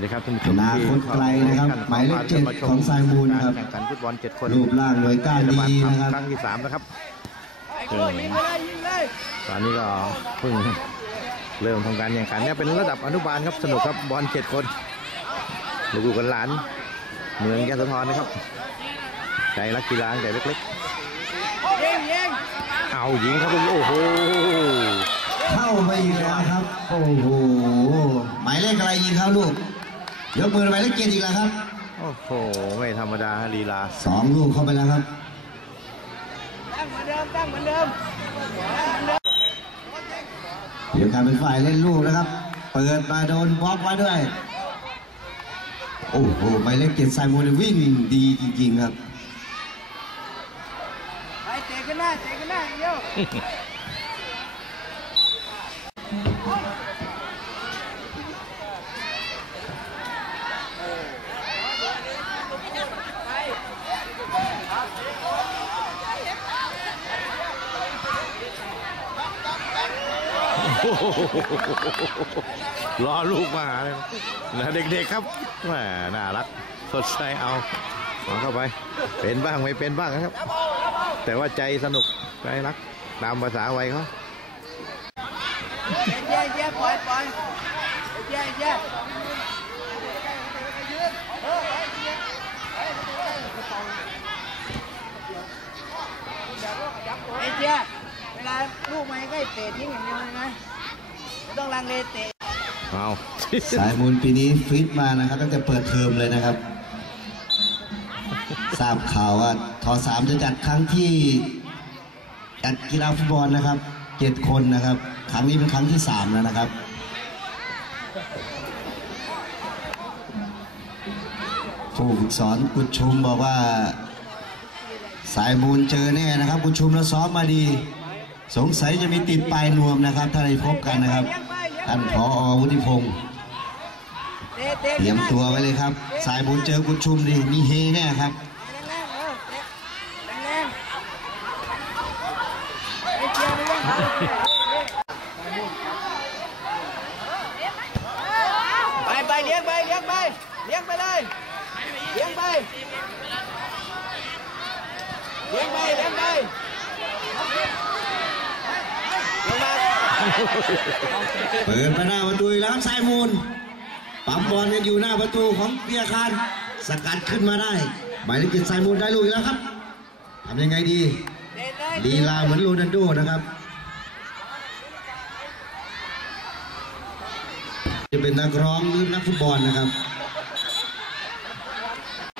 สวัสดีครับท่านผู้ชมอนาคตไกลนะครับ หมายเลขเจ็ดของสายมูลครับกาแข่งขันฟุตบอลเจ็ดคนรูปร่างหน่วยก้านดีนะครับครั้งที่สามนะครับซึ่งตอนนี้ก็เพิ่งเริ่มทำการแข่งขันเนี่ยเป็นระดับอนุบาลครับสนุกครับบอลเจ็ดคนลูกๆกันหลาน เมืองยะโสธรนะครับใจรักกีฬาตั้งแต่เล็กๆเอายิงครับโอ้โหเข้าไปอีกแล้วครับ โอ้โหหมายเลขอะไรยิงครับลูก ยกมือหมายเลขเจ็ดอีกแล้วครับ โอ้โห ไม่ธรรมดาฮะลีลาสองลูกเข้าไปแล้วครับ ตั้งเหมือนเดิม ตั้งเหมือนเดิมเดี๋ยวการเป็นฝ่ายเล่นลูกนะครับ เปิดมาโดนบล็อกไว้ด้วย โอ้โหหมายเลขเจ็ดไซมูนวิ่งดีจริงๆครับ ไปเตะขึ้นหน้าเตะขึ้นหน้าอย่างเดียว รอลูกมาเลยนะเด็กๆครับแหมน่ารักสดใสเอาเอาเข้าไป เป็นบ้างไม่เป็นบ้างนะครับ แต่ว่าใจสนุกใจรัก ตามภาษาวัยเขาเจ๊เจ๊ปล่อยปล่อยเจ๊เจ๊ไอ้เจ๊เวลาลูกมาใกล้เตะทิ้งอย่างเดียวเลยนะไม่ ต้องลังเลเตะเอาสายมูลปีนี้ฟิตมานะครับตั้งแต่เปิดเทอมเลยนะครับ ทราบข่าวว่าทอสามจะจัดครั้งที่จัดกีฬาฟุตบอลนะครับเจ็ดคนนะครับ ครั้งนี้เป็นครั้งที่สามแล้วนะครับผู้ฝึกสอนกุดชุมบอกว่า สายมูลเจอแน่นะครับ กุดชุมแล้วซ้อมมาดี สงสัยจะมีติดปลายนวมนะครับ ถ้าได้พบกันนะครับ ท่านผอวุฒิพงศ์เตรียมตัวไว้เลยครับ สายบุญเจอคุณชุมดีมีเฮแน่ครับแรงๆเออเตะแรงๆไอ้เจ๊ไม่ต้องทำไปไปเลี้ยงไปเลี้ยงไปเลี้ยงไปเลยเลี้ยงไปเลี้ยงไปเลี้ยงไปลงมา เปิดมาหน้าประตูอีกแล้วครับสายมูลปั๊มบอลกันอยู่หน้าประตูของเปียคารสกัดขึ้นมาได้หมายเลขเจ็ดสายมูลได้ลูกอีกแล้วครับทำยังไงดีเตะเลยลีลาเหมือนโรนัลโดนะครับจะเป็นนักร้องหรือนักฟุตบอลนะครับ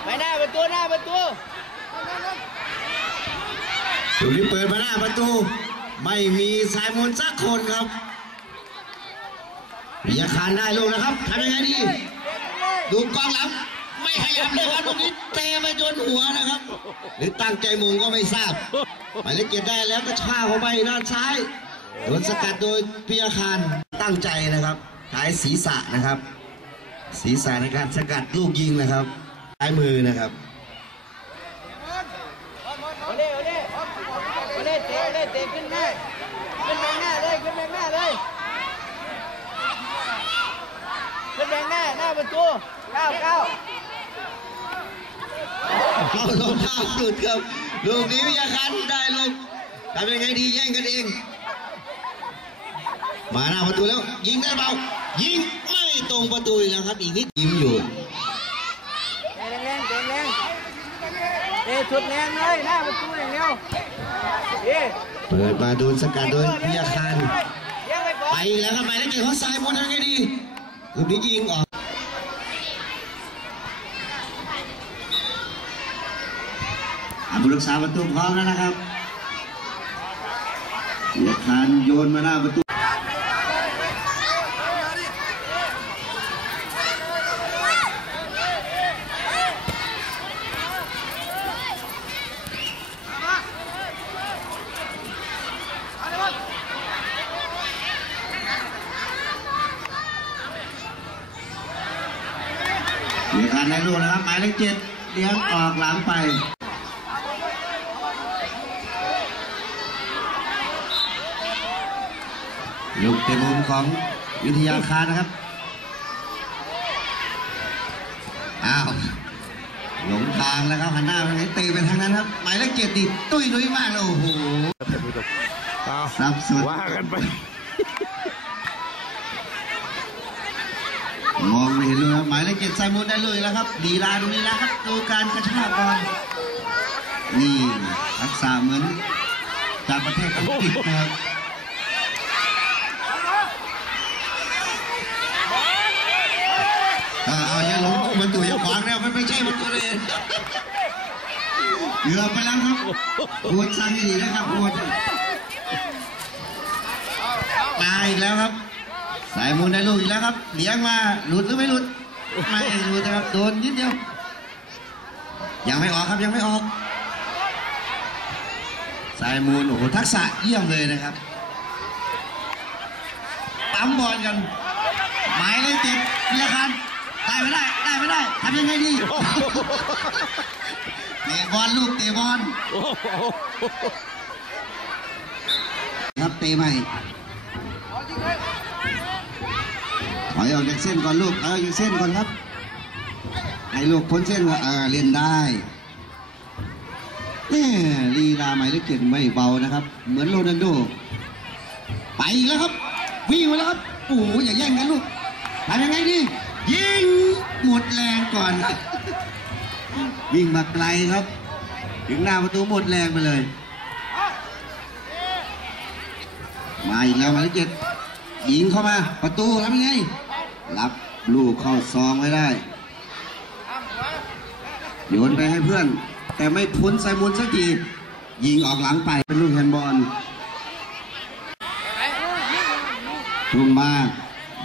ไปหน้าประตูหน้าประตูตรงนี้เปิดมาหน้าประตู ไม่มีสายมูลสักคนครับเปียคารได้ลูกนะครับทำยังไงดี ดูกองหลังไม่ขยับเลยครับตรงนี้เตะไปจนหัวนะครับ หรือตั้งใจมงก็ไม่ทราบหมายเลขเจ็ดได้แล้วก็ช่าเข้าไปด้านซ้ายโดนสกัดโดยพิยาคารตั้งใจนะครับใช้ศีรษะนะครับ ศีรษะในการสกัดลูกยิงนะครับใช้มือนะครับ เอาเล่เอาเล่เอาเล่ เตะขึ้นหน้าขึ้นแบงหน้าเลยขึ้นแบงหน้าเลยขึ้นแบงหน้าหน้าประตูเก้าเก้าเขารองเท้าหลุดครับลูกนี้พิยาคารได้ลูกทำยังไงดีแย่งกันเอง มาหน้าประตูแล้ว ยิงได้เปล่ายิงไม่ตรงประตูอีกแล้วครับอีกนิดยิ้มอยู่ เตะแรงๆเตะแรงเตะสุดแรงเลยหน้าประตูอย่างเดียวเอ๊ะเปิดมาโดนสกัดโดยพิยาคารเลี้ยงไปก่อนไปอีกแล้วครับไปแล้วเก่งเขาซ้ายบนทำยังไงดีลูกนี้ยิงออกอะผู้รักษาประตูพร้อมแล้วนะครับพิยาคารโยนมาหน้าประตู มีการได้ลูกนะครับ หมายเลขเจ็ดเลี้ยงออกหลังไปลูกเตะมุมของวิทยาคารนะครับหลงทางแล้วครับหันหน้าไปไหนเตะไปทางนั้นครับ หมายเลขเจ็ดดิตุ้ยนุ้ยมากเลยโอ้โหท่านผู้ชมเอาสับสุดว่ากันไปมองไม่เหมายเลขเจ็ดใส่มุนได้เลยแล้วครับดีลาดูนี่แล้วครับดูการกระชากบอลนี่ทักษะเหมือนจากประเทศอังกฤษนะครับเอาเอาอย่าหลงมันตัวอย่าขวางแล้วมันไม่ใช่มันตัวเองเหลือไปแล้วครับปวดสั่งดีนะครับปวดตายอีกแล้วครับ สายมูลได้ลูกอีกแล้วครับ เลี้ยงมาหลุดหรือไม่หลุด ไม่หลุดนะครับโดนนิดเดียวยังไม่ออกครับยังไม่ออกสายมูลโอ้โหทักษะเยี่ยมเลยนะครับปั๊มบอลกันหมายเลขเจ็ดพิรคันได้ไม่ได้ได้ไม่ได้ทำยังไงดีเตะบอลลูกเตะบอลครับเตะใหม่ อยออกจากเส้นก่อนลูก เอออยู่เส้นก่อนครับ ให้ลูกพ้นเส้นก่อนเออเล่นได้แม่ลีลาหมายเลขเจ็ดไม่เบานะครับ เหมือนโรนัลโด ไปอีกแล้วครับ วิ่งมาแล้วครับโอ้โหอย่าแย่งกันลูกทำยังไงดี ยิงหมดแรงก่อนวิ่งมาไกลครับ ถึงหน้าประตูหมดแรงไปเลย มาอีกแล้วหมายเลขเจ็ดยิงเข้ามา ประตูทำยังไง รับลูกเข้าซองไว้ได้ โยนไปให้เพื่อน แต่ไม่พ้นไซมุนสักทียิงออกหลังไปเป็นลูกแฮนด์บอลทุ่มมา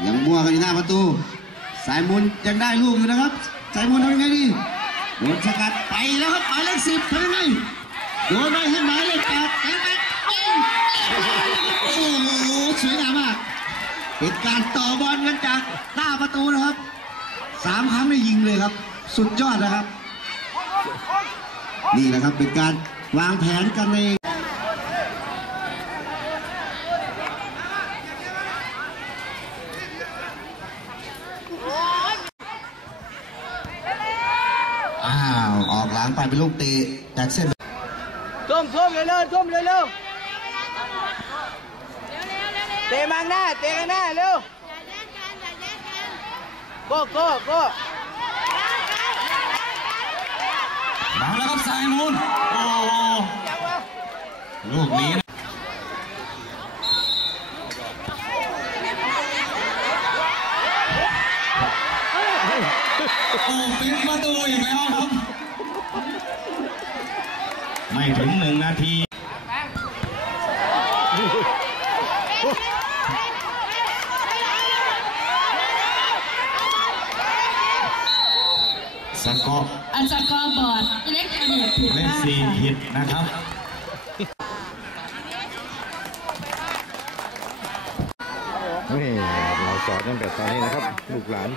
ยังมั่วกันอยู่หน้าประตู สายมุนยังได้ลูกอยู่นะครับ สายมุนทำยังไงดีโดนสกัดไปแล้วครับหมายเลขสิบทำยังไงโดนไปให้หมายเลขแปดแปดแปดเอ้ยโอ้โหสวยงามมาก เป็นการต่อบอลกันจากหน้าประตูนะครับสามครั้งได้ยิงเลยครับ สุดยอดนะครับ นี่แหละครับเป็นการวางแผนกันในอ้าวออกหลังไปเป็นลูกเตะจากเส้นทุ่มทุ่มเร็วๆทุ่มเร็วๆเตะมังหน้าเตะข้างหน้า ก้โก้โก้มาแล้วครับสายมูลโอ้ลูกนี้โอ้ปิดประตูอีกแล้วครับ ไม่ถึงหนึ่งนาที สกอร์อันสกอร์บอร์ดอิเล็กทรอนิกส์ผิดเลพขลาดสี่ค่ะผิดนะครับ นี่เราสอนตั้งแต่ตอนนี้นะครับ ลูกหลาน